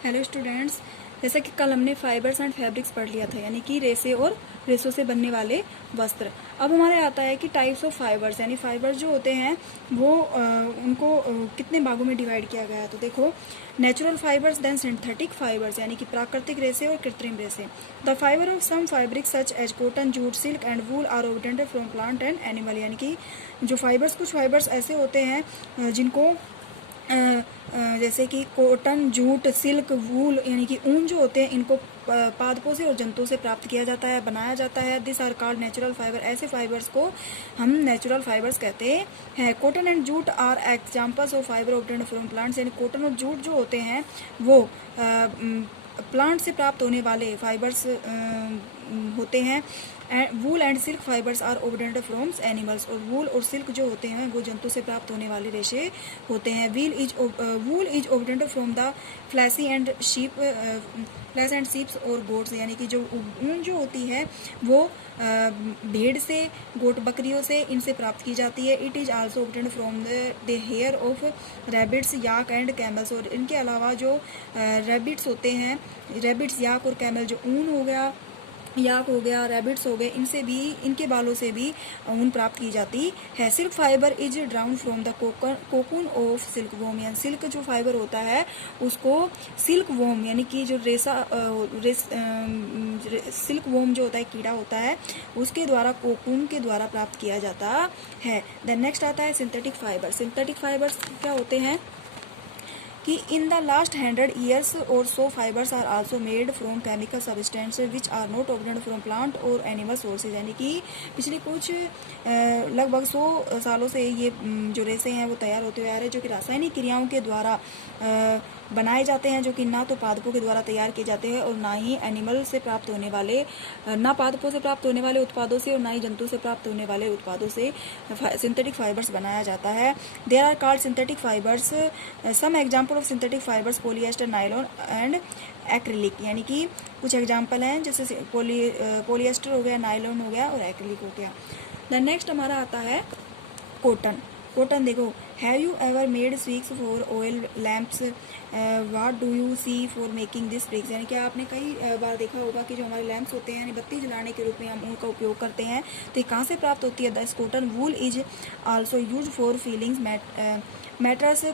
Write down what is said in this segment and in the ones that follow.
Hello students, जैसा कि कल हमने फाइबर्स एंड फैब्रिक्स पढ़ लिया था, यानी कि रेसे और रेसों से बनने वाले वस्त्र। अब हमारे आता है कि टाइप्स ऑफ फाइबर्स, यानी फाइबर्स जो होते हैं वो उनको कितने भागों में डिवाइड किया गया है। तो देखो, natural fibres, then synthetic fibres यानी कि प्राकृतिक रेसे और कृत्रिम रेसे। The fibre of some fabrics such as cotton, jute, silk and wool are obtained from plant and animal. यानी कि जो फाइबर्स, कुछ फाइबर्स ऐसे होते हैं जिनको जैसे कि कॉटन, जूट, सिल्क, वूल यानी कि ऊन जो होते हैं, इनको पादपों से और जंतुओं से प्राप्त किया जाता है, बनाया जाता है। This are called natural fibre. ऐसे फाइबर्स को हम नेचुरल फाइबर्स कहते हैं। Cotton and jute are examples of fibre obtained from plants. यानी कॉटन और जूट जो होते हैं वो प्लांट से प्राप्त होने वाले फाइबर्स होते हैं। Wool and silk fibres are obtained from animals. और वूल और सिल्क जो होते हैं वो जंतु से प्राप्त होने वाले रेशे होते हैं। वूल is obtained from the flash and sheeps और गोट्स। यानी कि जो ऊन जो होती है वो भेड़ से, गोट, बकरियों से, इनसे प्राप्त की जाती है। It is also obtained from the hair of rabbits, yak and camels. और इनके अलावा जो रैबिट्स होते हैं, रैबिट्स, याक और कैमल, जो ऊन हो गया, याक हो गया, रैबिट्स हो गए, इनसे भी, इनके बालों से भी ऊन प्राप्त की जाती है। Silk fibre is drawn from the cocoon of silk worm. यानी सिल्क जो फाइबर होता है उसको सिल्क वोम यानी कि जो सिल्क वोम जो होता है, कीड़ा होता है, उसके द्वारा, कोकून के द्वारा प्राप्त किया जाता है। देन नेक्स्ट आता है सिंथेटिक फाइबर। सिंथेटिक फाइबर्स क्या होते हैं कि इन द लास्ट 100 years और so fibres are also made from chemical substance which are not obtained from plant और एनिमल सोर्सेज। यानी कि पिछले कुछ लगभग 100 सालों से ये जो रेसे हैं वो तैयार होते हुए आ रहे हैं, जो कि रासायनिक क्रियाओं के द्वारा बनाए जाते हैं, जो कि ना तो पादपों के द्वारा तैयार किए जाते हैं और ना ही एनिमल से प्राप्त होने वाले, ना पादपों से प्राप्त होने वाले उत्पादों से और ना ही जंतु से प्राप्त होने वाले उत्पादों से सिंथेटिक फाइबर्स बनाया जाता है। There are called synthetic fibres. Some example of synthetic fibres polyester, nylon and acrylic. यानी कि कुछ एग्जाम्पल हैं, जैसे पॉलिएस्टर हो गया, नायलॉन हो गया और एक्रिलिक हो गया। द नेक्स्ट हमारा आता है कॉटन। कॉटन देखो, have you ever made swigs for oil lamps, what do you see for making this sprigs. यानी कि आपने कई बार देखा होगा कि जो हमारे लैम्प्स होते हैं, यानी बत्ती जलाने के रूप में हम उनका उपयोग करते हैं, तो ये कहाँ से प्राप्त होती है। दस cotton wool is also use for feelings, matters,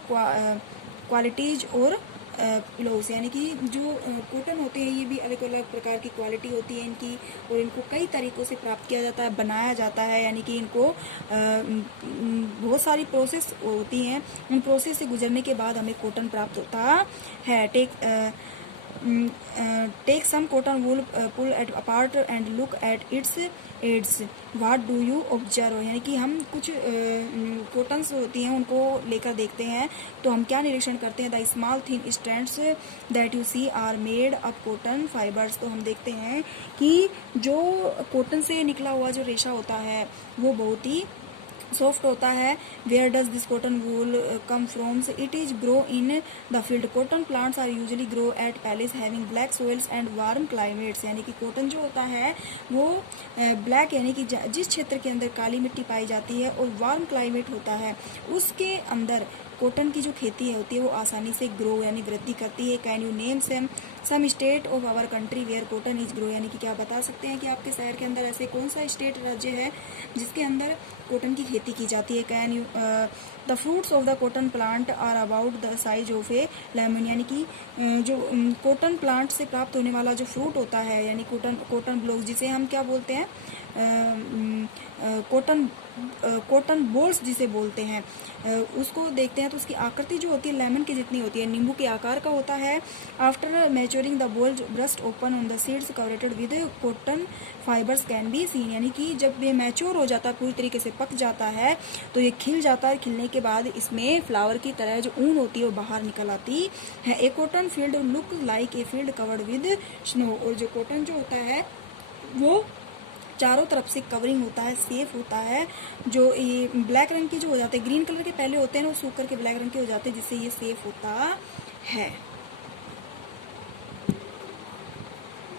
qualities और पिलोस। यानी कि जो कॉटन होते हैं ये भी अलग अलग प्रकार की क्वालिटी होती है इनकी, और इनको कई तरीकों से प्राप्त किया जाता है, बनाया जाता है। यानी कि इनको बहुत सारी प्रोसेस होती हैं, उन प्रोसेस से गुजरने के बाद हमें कॉटन प्राप्त होता है। Take some cotton wool, pull it apart and look at its edges, what do you observe. यानी कि हम कुछ कॉटन्स होती हैं उनको लेकर देखते हैं, तो हम क्या निरीक्षण करते हैं। The small thin strands that you see are made of cotton fibres. तो हम देखते हैं कि जो कॉटन से निकला हुआ जो रेशा होता है वो बहुत ही सॉफ्ट होता है। Where does this cotton wool come from, it is grow in the field. Cotton plants are usually grow at places having black soils and warm climates. यानी कि कॉटन जो होता है वो ब्लैक यानी कि जिस क्षेत्र के अंदर काली मिट्टी पाई जाती है और वार्म क्लाइमेट होता है, उसके अंदर कॉटन की जो खेती होती है वो आसानी से ग्रो यानी वृद्धि करती है। Can you name some state of our country where cotton is grow. यानी कि क्या बता सकते हैं कि आपके शहर के अंदर ऐसे कौन सा स्टेट, राज्य है जिसके अंदर कॉटन की खेती की जाती है। Can you the fruits of the cotton plant are about the size of a lemon. यानी कि जो कॉटन प्लांट से प्राप्त होने वाला जो फ्रूट होता है, यानी कॉटन ब्लॉक, जिसे हम क्या बोलते हैं, कॉटन बॉल्स जिसे बोलते हैं, उसको देखते हैं तो उसकी आकृति जो होती है लेमन की जितनी होती है, नींबू के आकार का होता है। After maturing the ball burst open on the seeds covered with cotton fibres can be seen. यानी कि जब ये मैच्योर हो जाता है, पूरी तरीके से पक जाता है, तो ये खिल जाता है। खिलने के बाद इसमें फ्लावर की तरह जो ऊन होती है वो बाहर निकल आती है। A cotton field look like a field covered with snow. और जो कॉटन जो होता है वो चारों तरफ से कवरिंग होता है, सेफ होता है। जो ये ब्लैक रंग के जो हो जाते हैं, ग्रीन कलर के पहले होते हैं ना, वो सूख करके ब्लैक रंग के हो जाते हैं, जिससे ये सेफ होता है।